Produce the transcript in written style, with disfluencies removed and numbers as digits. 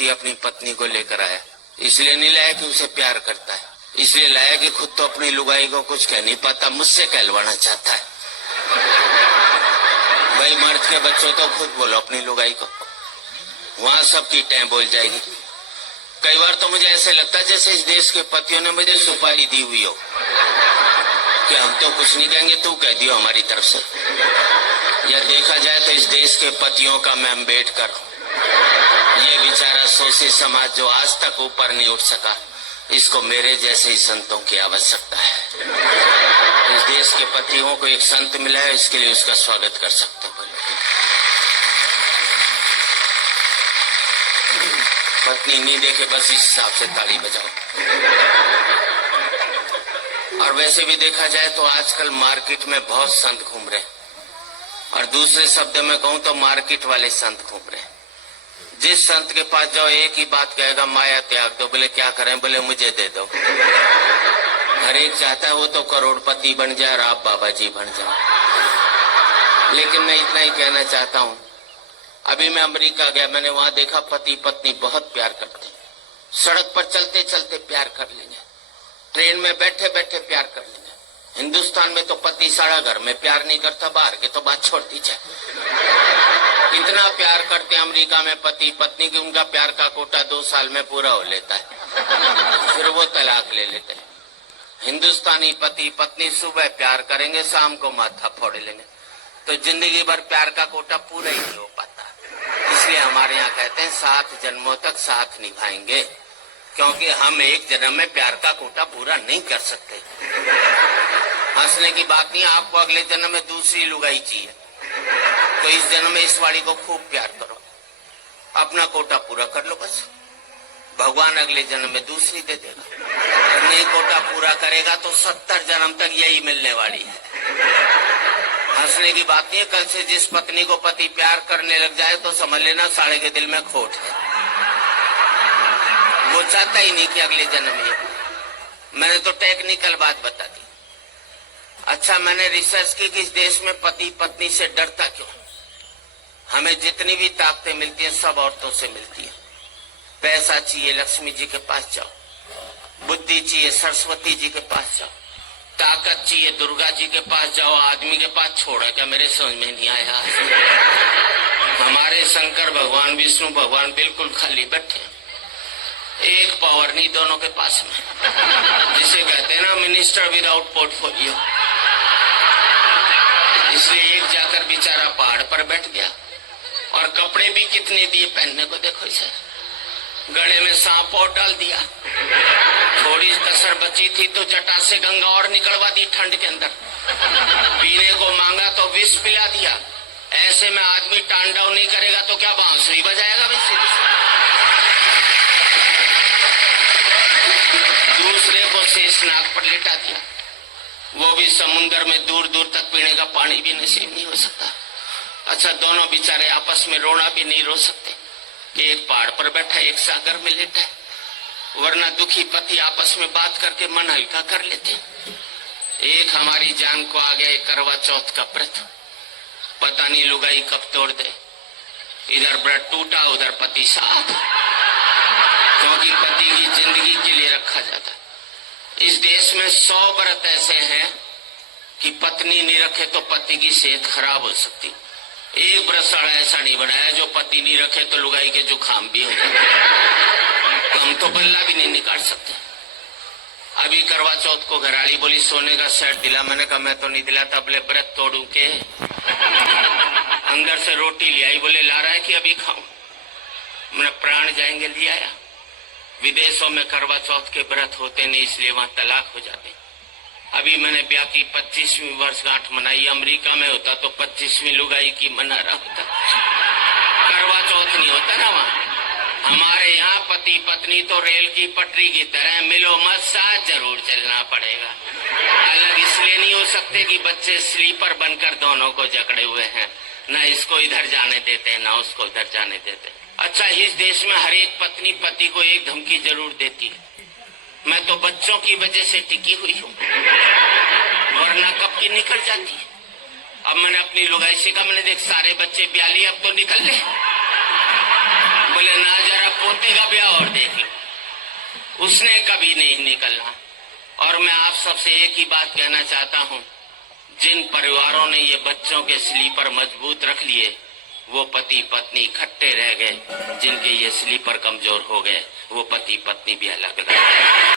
पति अपनी पत्नी को लेकर आया। इसलिए नहीं लाया कि उसे प्यार करता है, इसलिए लाया कि खुद तो अपनी लुगाई को कुछ कह नहीं पाता, मुझसे कहलवाना चाहता है। भाई मर्द के बच्चों तो खुद बोलो अपनी लुगाई को, वहां सबकी टैं बोल जाएगी। कई बार तो मुझे ऐसे लगता है जैसे इस देश के पतियों ने मुझे सुपारी दी हुई हो कि हम तो कुछ नहीं कहेंगे, तू कह दियो हमारी तरफ से। या देखा जाए तो इस देश के पतियों का मैं अम्बेडकर हूँ। ये बेचारा शोषित समाज जो आज तक ऊपर नहीं उठ सका, इसको मेरे जैसे ही संतों की आवश्यकता है। इस देश के पतियों को एक संत मिला है, इसके लिए उसका स्वागत कर सकते हो। पत्नी नहीं देखे बस इस हिसाब से ताली बजाओ। और वैसे भी देखा जाए तो आजकल मार्केट में बहुत संत घूम रहे, और दूसरे शब्द में कहूं तो मार्केट वाले संत घूम रहे। जिस संत के पास जाओ एक ही बात कहेगा, माया त्याग दो। बोले क्या करें? बोले मुझे दे दो। हर एक चाहता है वो तो करोड़पति बन जाए और आप बाबा जी बन जाओ। लेकिन मैं इतना ही कहना चाहता हूं, अभी मैं अमेरिका गया, मैंने वहां देखा पति पत्नी बहुत प्यार करते हैं। सड़क पर चलते चलते प्यार कर लेंगे, ट्रेन में बैठे बैठे प्यार कर लेंगे। हिंदुस्तान में तो पति सारा घर में प्यार नहीं करता, बाहर के तो बात छोड़ दीजिए। इतना प्यार करते हैं अमेरिका में पति पत्नी की उनका प्यार का कोटा 2 साल में पूरा हो लेता है, फिर वो तलाक ले लेते हैं। हिंदुस्तानी पति पत्नी सुबह प्यार करेंगे, शाम को माथा फोड़ लेंगे, तो जिंदगी भर प्यार का कोटा पूरा ही नहीं हो पाता। इसलिए हमारे यहाँ कहते हैं 7 जन्मों तक साथ निभाएंगे, क्योंकि हम एक जन्म में प्यार का कोटा पूरा नहीं कर सकते। हंसने की बात नहीं, आपको अगले जन्म में दूसरी लुगाई चाहिए तो इस जन्म में इस वाली को खूब प्यार करो, अपना कोटा पूरा कर लो बस। भगवान अगले जन्म में दूसरी दे देगा। नहीं कोटा पूरा करेगा तो 70 जन्म तक यही मिलने वाली है। हंसने की बात नहीं है, कल से जिस पत्नी को पति प्यार करने लग जाए तो समझ लेना साले के दिल में खोट है, वो चाहता ही नहीं कि अगले जन्म में। मैंने तो टेक्निकल बात बता दी। अच्छा, मैंने रिसर्च की कि इस देश में पति पत्नी से डरता क्यों? हमें जितनी भी ताकतें मिलती हैं सब औरतों से मिलती है। पैसा चाहिए लक्ष्मी जी के पास जाओ, बुद्धि चाहिए सरस्वती जी के पास जाओ, ताकत चाहिए दुर्गा जी के पास जाओ, आदमी के पास छोड़ा क्या? मेरे समझ में नहीं आया। हमारे शंकर भगवान विष्णु भगवान बिल्कुल खाली बैठे, एक पावर नहीं दोनों के पास में, जिसे कहते हैं ना मिनिस्टर विदाउट पोर्टफोलियो। इसलिए एक जाकर बेचारा पहाड़ पर बैठ गया, और कपड़े भी कितने दिए पहनने को, देखो इसे, गले में सांप और डाल दिया। थोड़ी कसर बची थी तो जटा से गंगा और निकलवा दी ठंड के अंदर। पीने को मांगा तो विष पिला दिया। ऐसे में आदमी तांडव नहीं करेगा तो क्या बांसुरी बजाएगा? दूसरे को शेषनाग पर लिटा दिया, वो भी समुन्द्र में दूर दूर तक पीने का पानी भी नसीब नहीं हो सकता। अच्छा, दोनों बेचारे आपस में रोना भी नहीं रो सकते कि एक पहाड़ पर बैठा एक सागर में लेटा है, वरना दुखी पति आपस में बात करके मन हल्का कर लेते। एक हमारी जान को आ गया करवा चौथ का व्रत, पता नहीं लुगाई कब तोड़ दे। इधर व्रत टूटा उधर पति साथ, क्योंकि पति की जिंदगी के लिए रखा जाता है। इस देश में 100 व्रत ऐसे हैं कि पत्नी नहीं रखे तो पति की सेहत खराब हो सकती। एक व्रतशाला ऐसा नहीं बनाया जो पति नहीं रखे तो लुगाई के जुकाम भी हो जाए। तो हम तो बल्ला भी नहीं निकाल सकते। अभी करवा चौथ को घराड़ी बोली सोने का सेट दिला, मैंने कहा मैं तो नहीं दिलाता। बोले व्रत तोड़ू के? अंदर से रोटी ले आई, बोले ला रहा है कि अभी खाऊं? मैंने प्राण जाएंगे ले आया। विदेशों में करवा चौथ के व्रत होते नहीं, इसलिए वहां तलाक हो जाते। अभी मैंने ब्याह की 25वीं वर्षगांठ मनाई, अमेरिका में होता तो 25वीं लुगाई की मना रहा होता, करवा चौथ नहीं होता ना वहाँ। हमारे यहाँ पति पत्नी तो रेल की पटरी की तरह मिलो मत, साथ जरूर चलना पड़ेगा। अलग इसलिए नहीं हो सकते कि बच्चे स्लीपर बनकर दोनों को जकड़े हुए हैं, ना इसको इधर जाने देते ना उसको इधर जाने देते। अच्छा, इस देश में हर एक पत्नी पति को एक धमकी जरूर देती है, मैं तो बच्चों की वजह से टिकी हुई हूँ, वरना कब की निकल जाती है। अब मैंने अपनी लुगाई से कहा, मैंने देख सारे बच्चे ब्याह लिए, अब तो निकल ले। बोले ना जरा पोते बेटे का ब्याह और देख लो, उसने कभी नहीं निकलना। और मैं आप सबसे एक ही बात कहना चाहता हूं, जिन परिवारों ने ये बच्चों के स्लीपर मजबूत रख लिए, वो पति पत्नी इकट्ठे रह गए। जिनके ये स्लीपर कमजोर हो गए, वो पति पत्नी भी अलग अलग।